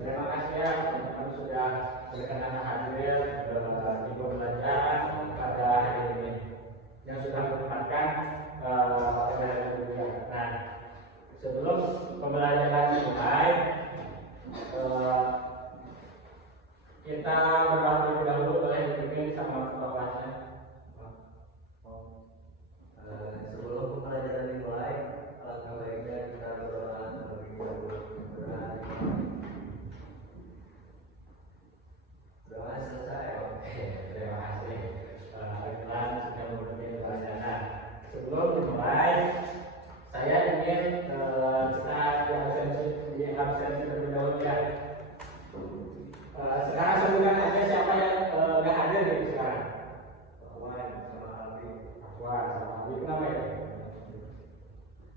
Terima kasih ya teman-teman sudah berkenan hadir di pembelajaran pada hari ini yang sudah menyempatkan pembelajaran dunia. Nah, sebelum pembelajaran dimulai, kita berdoa terlebih dahulu, boleh dipimpin sama ketua kelasnya. Sebelum pembelajaran dimulai, alangkah baiknya kita berdoa terlebih dahulu. Doa selesai. Oke, terima kasih. Baiklah, sudah memperbaiki pelajaran. Sebelum dimulai, saya ingin kita di absensi terlebih dahulu ya. Sekarang sebutkan aja siapa yang nggak hadir nih sekarang. Wan sama Abi. Wah, sama Abi kenapa ya?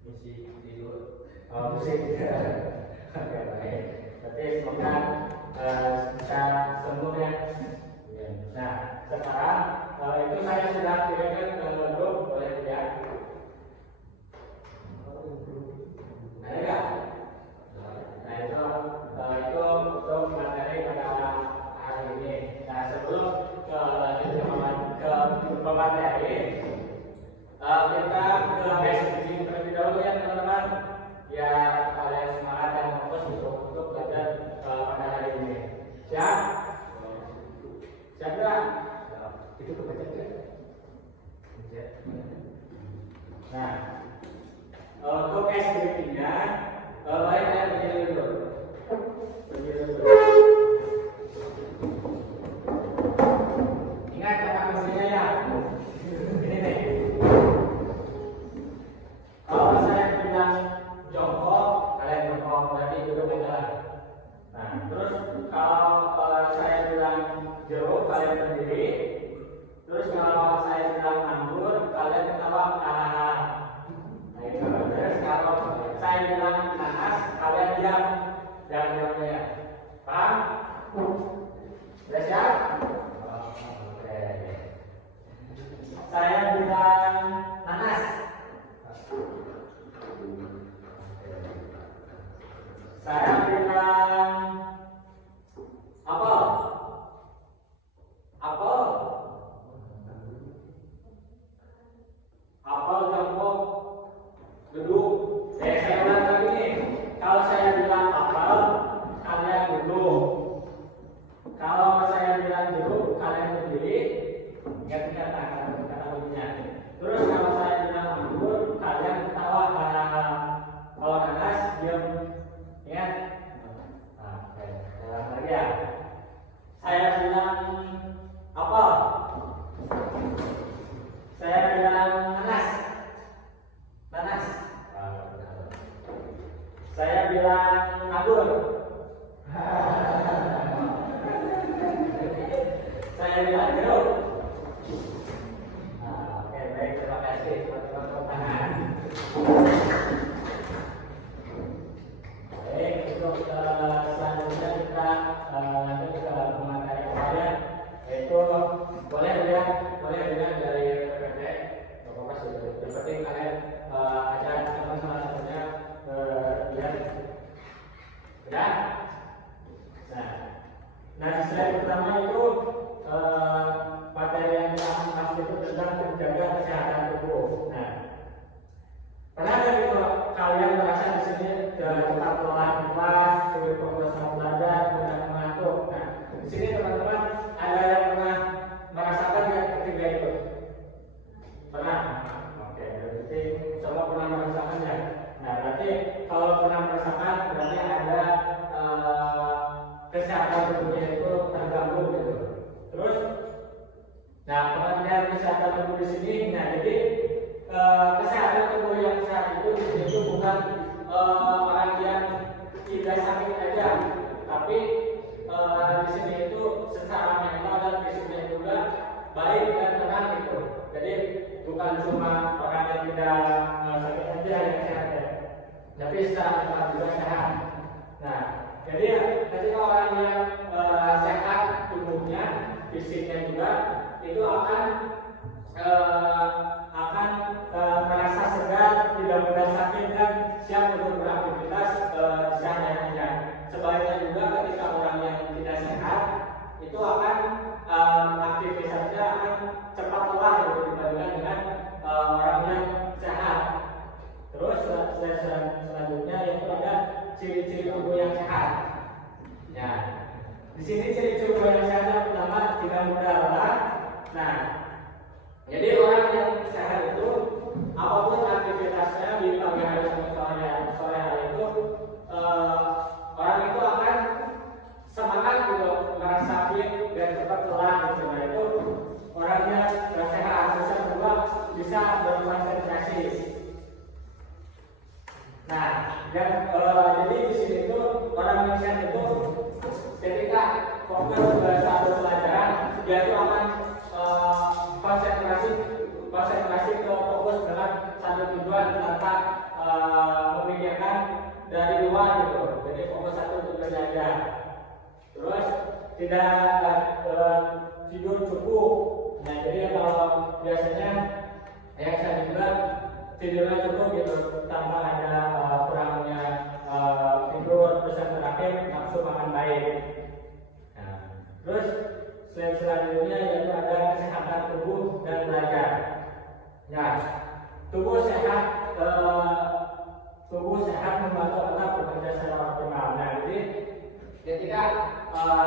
Misi tidur. Musik. Oke, baik. Berarti semoga kita sembuh ya. Nah, sekarang itu saya sudah kirimkan ke grup, boleh lihat. Ada nggak? Nah itu untuk materi pada hari ini. Nah, sebelum lanjut ke pemateri, kita ke basic terlebih dahulu ya teman-teman. Ya, kalian semangat dan fokus untuk belajar pada hari ini. Siap? Siap nggak? Itu kebaca nggak? Nah, untuk SBP-nya, baik kalian berdiri dulu. Berdiri dulu. Ingat kata kuncinya ya. Ini nih. Kalau saya bilang jongkok, kalian jongkok, berarti duduk aja lah. Nah, terus kalau saya bilang jeruk, kalian berdiri. Terus kalau saya bilang anggur, kalian ketawa. Nah, itu. Terus kalau saya bilang nanas, kalian diam. Jangan diam ya. Paham? Sudah siap? Oke. Saya bilang nanas. Saya bilang apel. Apel. Apel jongkok duduk. Saya ulang lagi nih. Kalau saya bilang apel, kalian duduk. Kalau saya bilang jeruk, kalian berdiri. Ingat-ingat kata kuncinya. Terus kalau saya bilang anggur, kalian ketawa. Kalau nanas, diam. Ingat? Oke. Ulang lagi ya. Saya bilang apel. Saya bilang nanas. Nanas. Saya bilang anggur. Saya bilang jeruk. Oke, baik, terima kasih. Tepuk tangan. Baik, untuk selanjutnya kita lanjut ke pemateri awalnya, yaitu boleh dilihat dari PPT. Bapak sudah penting kalian ajar teman salah satunya lihat. Ya. Nah di slide pertama itu materi yang pasti itu tentang menjaga kesehatan tubuh. Nah, pernah nggak gitu kalian merasa di sini cepat lelah di kelas, sulit fokus saat belajar, mudah mengantuk? Nah, di sini teman-teman ada yang pernah merasakan yang ketiga itu? Pernah? Oke, berarti semua pernah merasakannya. Nah, berarti kalau pernah merasakan berarti ada kesehatan tubuhnya itu terganggu gitu. Terus, nah pengertian kesehatan tubuh di sini, nah jadi kesehatan tubuh yang sehat itu bukan orang yang tidak sakit aja, tapi di sini itu secara mental dan fisiknya juga baik dan tenang gitu. Jadi bukan cuma orang yang tidak sakit aja yang sehat ya, tapi secara mental juga sehat. Nah, jadi ketika orang yang sehat tubuhnya, fisiknya juga, itu akan merasa segar, tidak mudah sakit dan siap untuk beraktivitas di itu akan aktivitasnya akan cepat lelah gitu, dibandingkan dengan orang yang sehat. Terus selanjutnya yaitu ada ciri-ciri tubuh yang sehat. Ya, di sini ciri-ciri tubuh yang sehat yang pertama tidak mudah lelah. Nah, jadi orang yang sehat itu apapun aktivitasnya di pagi hari sampai sore hari itu orang itu akan semangat gitu, merasa fit dan cepat lelah gitu. Nah itu orangnya sehat. Terus yang kedua bisa berkonsentrasi. Nah, dan jadi di sini itu orang yang sehat itu ketika fokus ke satu pelajaran dia itu akan konsentrasi ke fokus dengan satu tujuan tanpa memikirkan dari luar gitu. Jadi fokus satu tujuan aja. Terus tidak tidur cukup. Nah jadi kalau biasanya yang saya juga tidurnya cukup gitu tanpa ada kurangnya tidur. Terus yang terakhir nafsu makan baik. Nah, terus selanjutnya yaitu ada kesehatan tubuh dan belajar. Nah, tubuh sehat membantu otak bekerja secara optimal. Nah, jadi ketika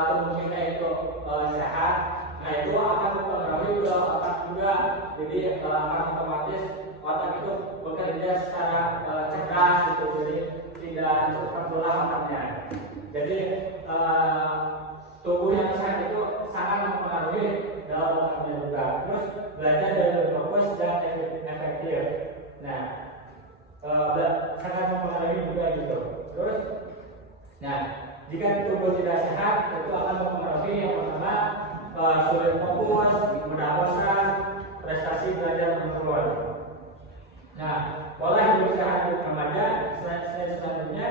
tubuh kita itu sehat, nah itu akan mempengaruhi ke otak juga. Jadi akan otomatis otak itu bekerja secara cerdas gitu. Jadi tidak cepat lelah otaknya. Jadi tubuh yang sehat itu sangat mempengaruhi dalam otaknya juga. Terus belajar dengan fokus dan efektif. Nah, sangat mempengaruhi juga gitu. Terus, nah jika tubuh tidak sehat itu akan mempengaruhi yang pertama sulit fokus, mudah bosan, prestasi belajar menurun. Nah, pola hidup sehat di remaja selanjutnya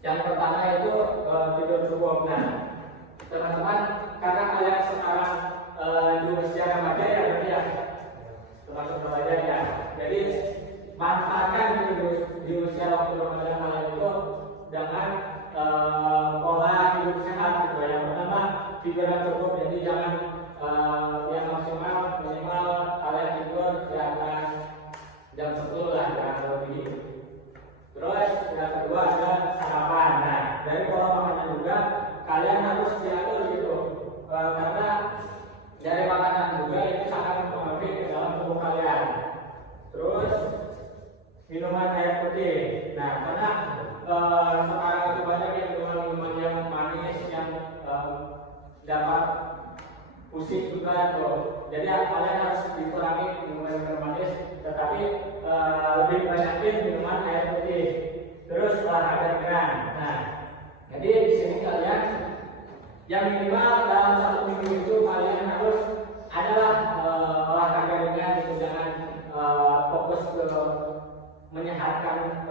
yang pertama itu tidur cukup. Nah, teman-teman, karena kalian sekarang di usia remaja ya berarti ya, termasuk remaja ya. Jadi manfaatkan di usia waktu remaja kalian itu dengan pola hidup sehat gitu. Yang pertama tidur yang cukup, jadi jangan yang maksimal minimal kalian tidur di atas jam 10 lah, jangan lebih. Terus yang kedua ada sarapan. Nah dari pola makanan juga kalian harus diatur gitu, karena dari makanan juga itu sangat mempengaruhi ke dalam tubuh kalian. Terus minuman air putih. Nah karena sekarang itu banyak yang minuman yang manis yang dapat pusing juga tuh. Jadi kalian harus dikurangi minuman manis, tetapi lebih banyakin minuman air putih. Terus olahraga ringan. Nah, jadi di sini kalian yang minimal dalam satu minggu itu kalian harus adalah olahraga ringan itu. Jangan fokus ke menyehatkan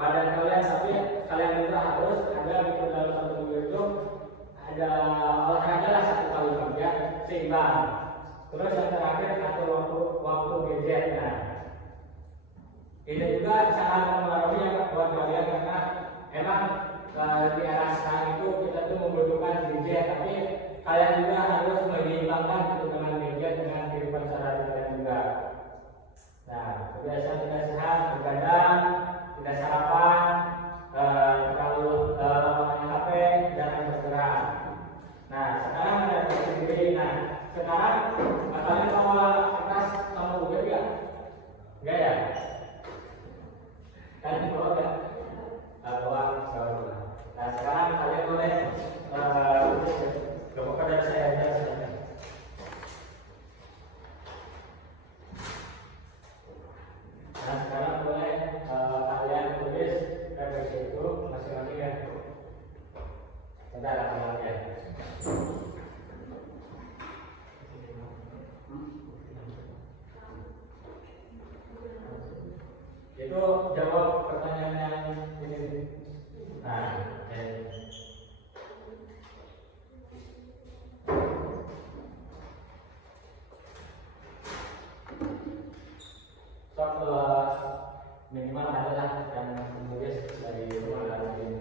badan kalian, tapi kalian juga harus ada gitu dalam satu minggu itu ada olahraga lah 1 kali ya, seimbang. Terus yang terakhir atur waktu gadget. Nah, ini juga sangat mempengaruhi yang buat kalian karena emang di era sekarang itu kita tuh membutuhkan gadget, tapi kalian juga harus menyeimbangkan itu dengan gadget dengan kehidupan sehari-hari kalian juga. Nah, kebiasaan tidak sehat, begadang, tidak sarapan, terlalu lama main HP, jangan bergerak. Nah, sekarang ada sendiri. Nah, sekarang kalian mau atas kamu juga enggak? Enggak ya? Kalian mau enggak? Bawa. Nah, sekarang kalian boleh kepada dari saya aja. Nah, sekarang boleh kalian tulis refleksi itu masing-masing ya. Bentar, ya. Itu jawab pertanyaan yang ini. Nah, minimal adalah yang menulis dari rumah dari ini.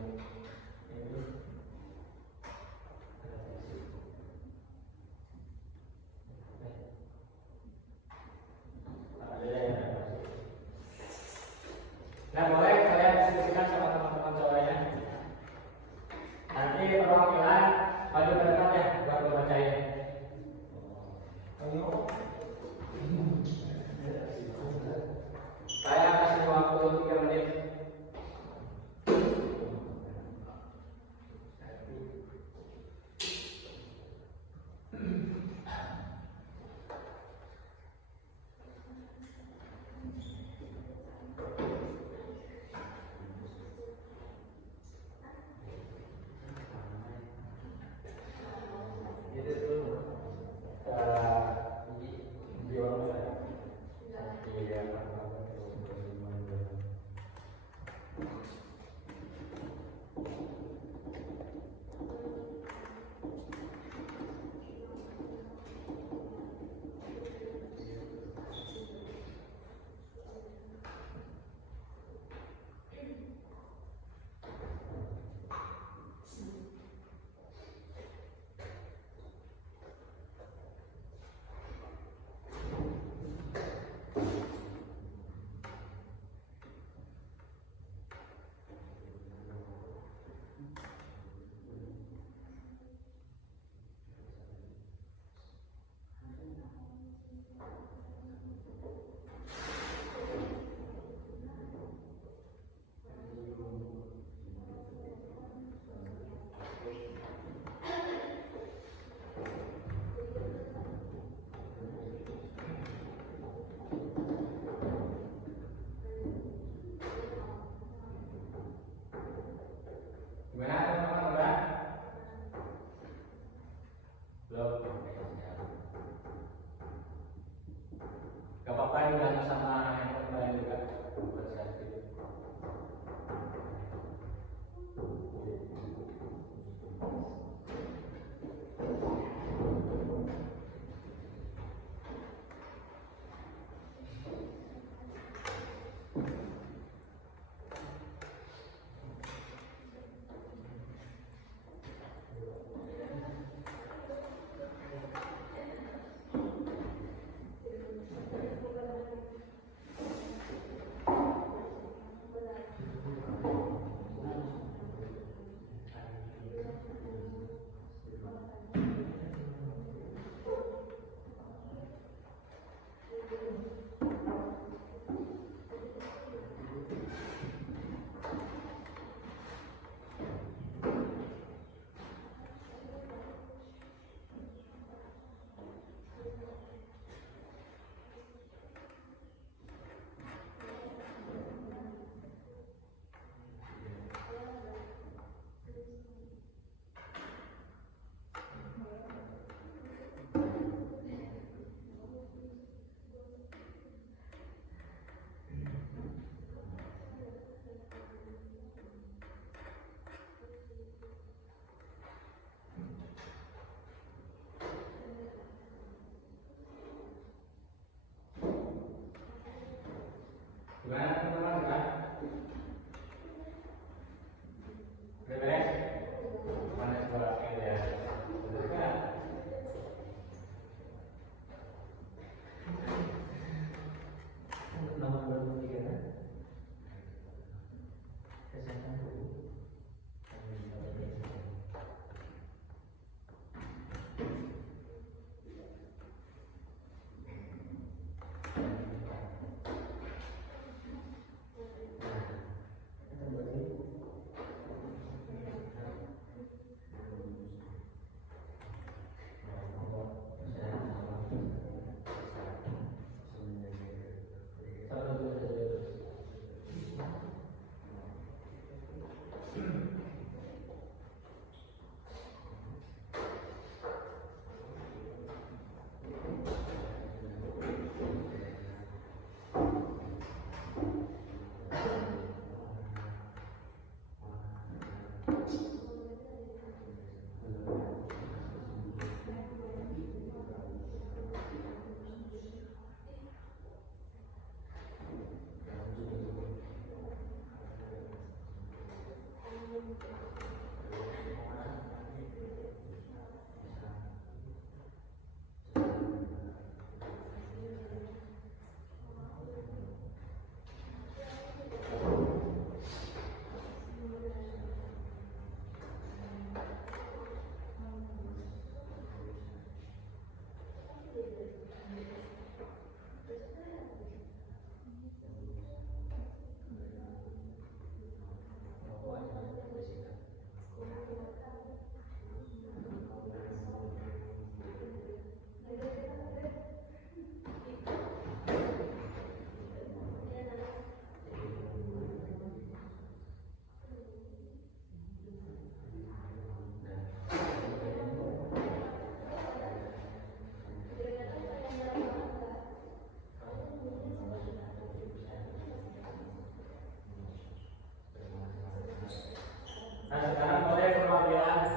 Nah sekarang boleh perwakilan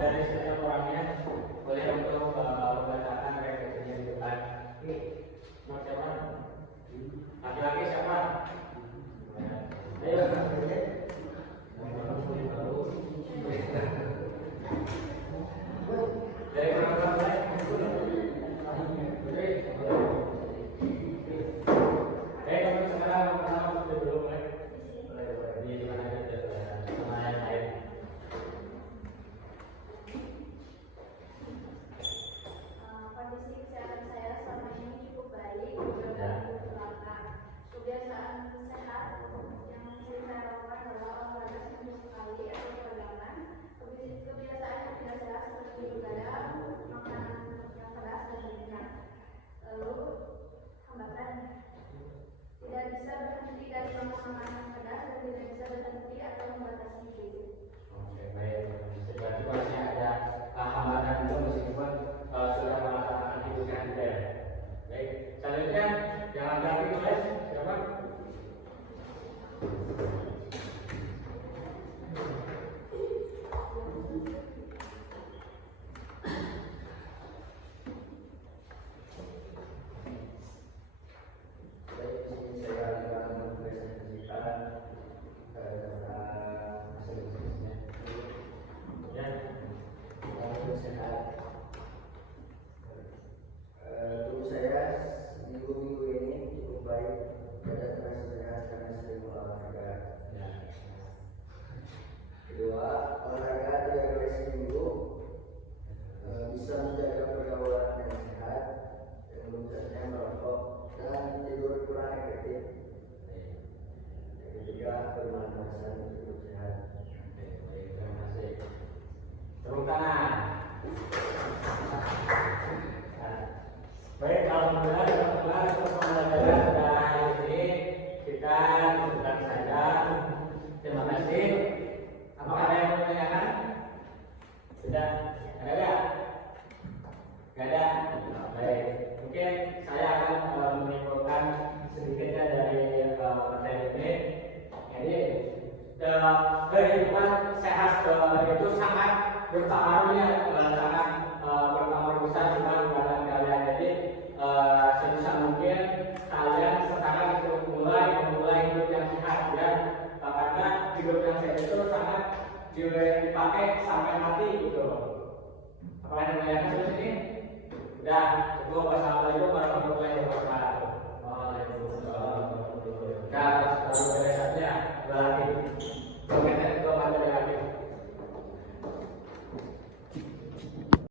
dari setiap orangnya boleh untuk membacakan referensinya di depan. Nomor siapa? Laki-laki siapa? Ayo. Dari mana mulai? Sekarang pertama dulu mulai. Di mana aja sama yang lain. Kondisi kesehatan saya selama ini cukup baik, tidak berkelaka. Kebiasaan sehat yang sering saya lakukan adalah olahraga seminggu sekali atau peregangan. Kebiasaan yang tidak sehat seperti begadang, makanan yang keras dan ringan. Lalu hambatan tidak bisa berhenti dari makan makanan yang pedas dan tidak bisa berhenti atau membatasi diri. Oke, baik. Berarti masih ada hambatan itu meskipun sudah melaksanakan hidup sehat juga ya. Baik, selanjutnya yang laki-laki boleh siapa? Baik, di sini saya akan mempresentasikan tentang hasil-hasilnya. Ya, Untuk sehat, tubuh saya minggu-minggu ini cukup baik, badan terasa sehat karena sering olahraga. ya. Kedua, olahraga 3 kali seminggu bisa menjaga pergaulan yang sehat dan mengurangi merokok dan tidur kurang efektif. Yang ketiga, bermanfaat untuk hidup sehat. Oke, baik, terima kasih. Tepuk tangan. Nah, baik, alhamdulillah untuk pembelajaran pada hari ini kita cukupkan saja. Terima kasih. Apakah ada yang mau ditanyakan? Sudah? Ada nggak? Nggak ada? Baik, mungkin saya akan menyimpulkan sedikitnya dari materi ini. Jadi kehidupan sehat itu sangat berpengaruh ya, sangat berpengaruh besar dengan badan kalian. Jadi sebisa mungkin kalian sekarang itu memulai hidup yang sehat ya, karena hidup yang sehat itu sangat dipakai sampai mati gitu. Apa yang ditanyakan sampai sini? Udah, cukup.